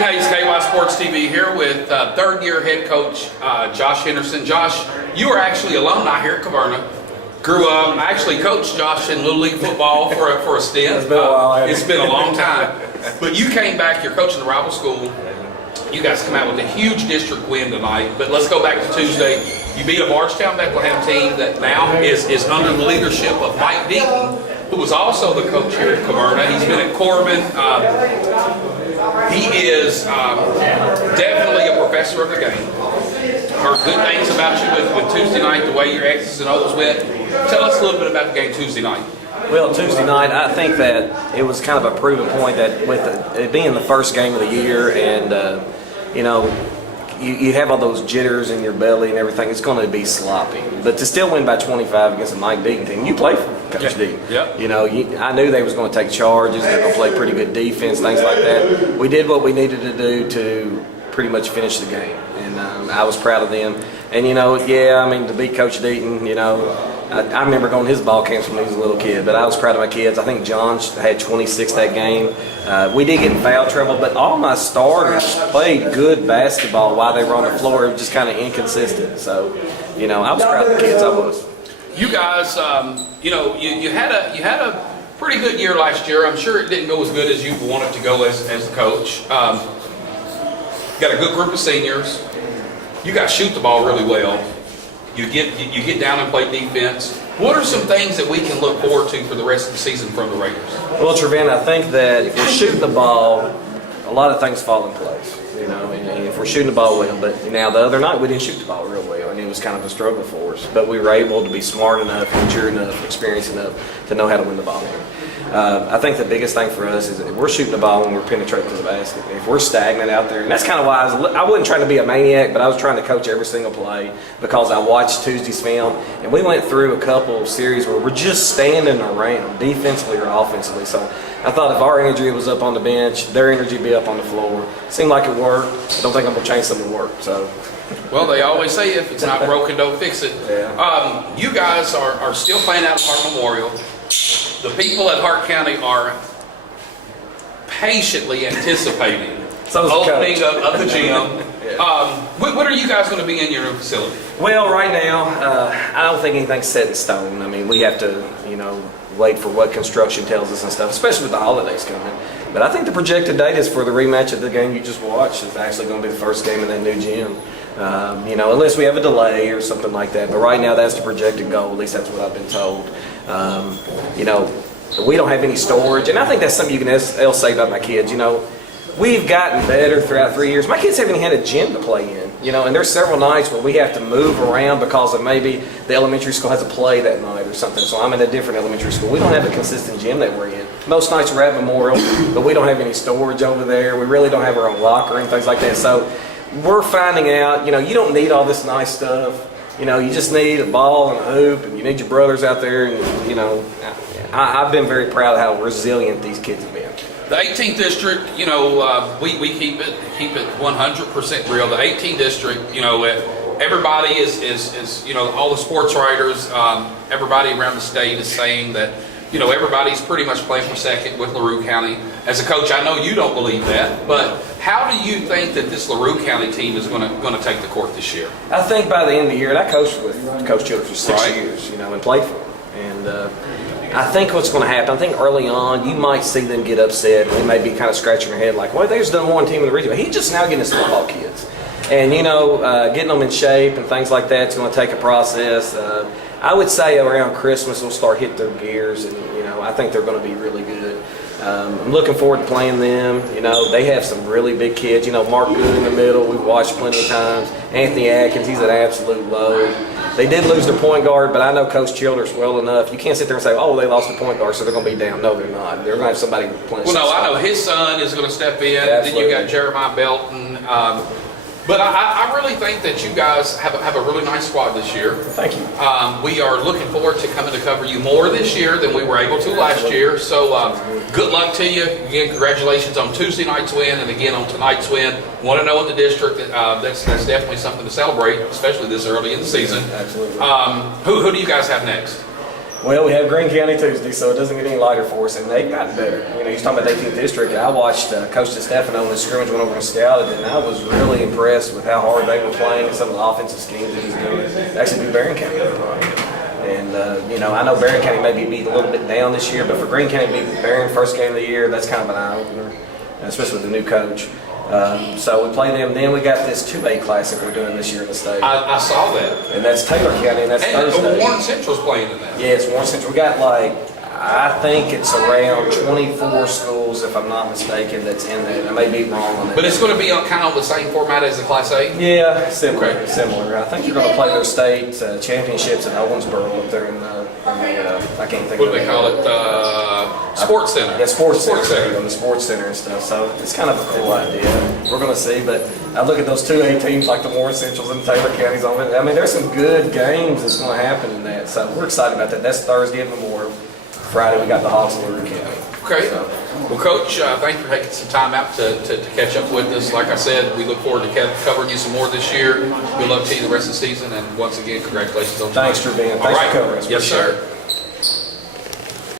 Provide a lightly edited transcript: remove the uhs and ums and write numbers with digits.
Hayes, KySports.TV here with third-year head coach Josh Henderson. Josh, you are actually alumni here at Caverna. Grew up, I actually coached Josh in Little League football for a stint. It's been a while. It's been a long time. But you came back, you're coaching the rival school. You guys come out with a huge district win tonight. But let's go back to Tuesday. You beat a Bardstown Bethlehem team that now is under the leadership of Mike Deaton, who was also the coach here at Caverna. He's been at Corbin. He is definitely a professor of the game. Heard good things about you with Tuesday night, the way your X's and O's went. Tell us a little bit about the game Tuesday night. Well, Tuesday night, I think that it was kind of a proven point that with it being the first game of the year and, you have all those jitters in your belly and everything, it's going to be sloppy. But to still win by 25 against a Mike Deaton team, you play for Coach D. Yeah. I knew they was going to take charges, they were going to play pretty good defense, things like that. We did what we needed to do to pretty much finish the game, and I was proud of them. And to beat Coach Deaton, I remember going to his ball camps when he was a little kid, but I was proud of my kids. I think John had 26 that game. We did get in foul trouble, but all my starters played good basketball while they were on the floor. It was just kind of inconsistent. So, I was proud of the kids. I was. You guys, you had a pretty good year last year. I'm sure it didn't go as good as you wanted to go as the coach. Got a good group of seniors. You guys shoot the ball really well. You get down and play defense. What are some things that we can look forward to for the rest of the season from the Raiders? Well, Trevin, I think that if we're shooting the ball, a lot of things fall in place. And if we're shooting the ball well, but now the other night we didn't shoot the ball real well, and it was kind of a struggle for us. But we were able to be smart enough, mature enough, experienced enough to know how to win the ball game. I think the biggest thing for us is if we're shooting the ball when we're penetrating to the basket. If we're stagnant out there, and that's kind of why I wasn't trying to be a maniac, but I was trying to coach every single play because I watched Tuesday's film, and we went through a couple of series where we're just standing around, defensively or offensively. So I thought if our energy was up on the bench, their energy would be up on the floor. It seemed like it worked. I don't think I'm going to change something that worked. So. Well, they always say if it's not broken, don't fix it. Yeah. You guys are still playing out at Hart Memorial. The people at Hart County are patiently anticipating the opening of the gym. When are you guys going to be in your new facility? Well, right now, I don't think anything's set in stone. I mean, we have to, wait for what construction tells us and stuff, especially with the holidays coming. But I think the projected date is for the rematch of the game you just watched. It's actually going to be the first game in that new gym. Unless we have a delay or something like that. But right now, that's the projected goal. At least that's what I've been told. We don't have any storage, and I think that's something you can else say about my kids. We've gotten better throughout 3 years. My kids haven't even had a gym to play in. And there's several nights where we have to move around because of maybe the elementary school has a play that night or something. So I'm in a different elementary school. We don't have a consistent gym that we're in. Most nights we're at Memorial, but we don't have any storage over there. We really don't have our own locker and things like that. So we're finding out, you don't need all this nice stuff. You just need a ball and a hoop, and you need your brothers out there. And I've been very proud of how resilient these kids have been. The 18th district, we keep it 100% real. The 18th district, everybody is all the sports writers, everybody around the state is saying that, everybody's pretty much playing for second with LaRue County. As a coach, I know you don't believe that, but how do you think that this LaRue County team is going to take the court this year? I think by the end of the year, and I coached with Coach Childers for 6 years, and played for him. And I think what's going to happen, I think early on, you might see them get upset. They may be kind of scratching their head like, well, they just done one team in the region. But he's just now getting his football kids. And, getting them in shape and things like that is going to take a process. I would say around Christmas they'll start hitting their gears, and I think they're going to be really good. I'm looking forward to playing them. They have some really big kids. Mark Good in the middle, we've watched plenty of times. Anthony Atkins, he's an absolute load. They did lose their point guard, but I know Coach Childers well enough. You can't sit there and say, oh, they lost the point guard, so they're going to be down. No, they're not. They're going to have somebody playing. Well, no, I know his son is going to step in. Absolutely. Then you got Jeremiah Belton. But I really think that you guys have a really nice squad this year. Thank you. We are looking forward to coming to cover you more this year than we were able to last year. So good luck to you. Again, congratulations on Tuesday night's win and again on tonight's win. Want to know in the district that's definitely something to celebrate, especially this early in the season. Absolutely. Who do you guys have next? Well, we have Greene County Tuesday, so it doesn't get any lighter for us, and they've gotten better. You know, he's talking about the 18th district. I watched Coach DeStefano in the scrimmage went over and scouted, and I was really impressed with how hard they were playing and some of the offensive schemes that he's doing. Actually, beat Barron County the other night. And, you know, I know Barron County maybe beat a little bit down this year, but for Greene County to beat Barron first game of the year, that's kind of an eye-opener, especially with the new coach. So we play them. Then we got this 2A Classic we're doing this year in the state. I saw that. And that's Taylor County, and that's Thursday. Warren Central's playing in that. Yeah, it's Warren Central. We got I think it's around 24 schools, if I'm not mistaken, that's in there. I may be wrong on that. But it's going to be kind of the same format as the Class A? Yeah, similar. Okay. Similar. I think you're going to play their state championships in Owensboro up there in the I can't think what of do they call it? Sports Center. Yeah, Sports Center. On the Sports Center and stuff. So it's kind of a cool idea. We're going to see, but I look at those 2A teams like the Warren Centrals and Taylor Counties on it. I mean, there's some good games that's going to happen in that. So we're excited about that. That's Thursday at Memorial. Friday we got the Hawks in Lurie County. Okay. So. Well, Coach, thank you for taking some time out to catch up with us. Like I said, we look forward to covering you some more this year. Good luck to you the rest of the season, and once again, congratulations on tonight. Thanks, Trevin. All Thanks right. for covering us. Yes, Appreciate sir. it.